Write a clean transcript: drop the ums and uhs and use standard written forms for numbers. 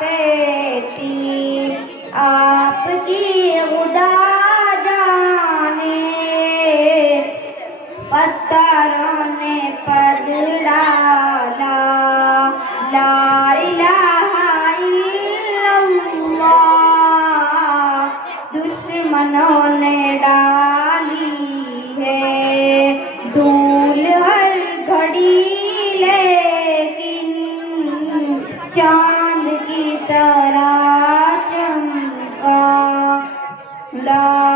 کہتی آپ کی خدا جانے پتھروں نے پگڑا لا الہ الا اللہ دشمنوں نے ڈالی ہے دھول ہر گھڑی لیکن چاند کی طرح چمکا لا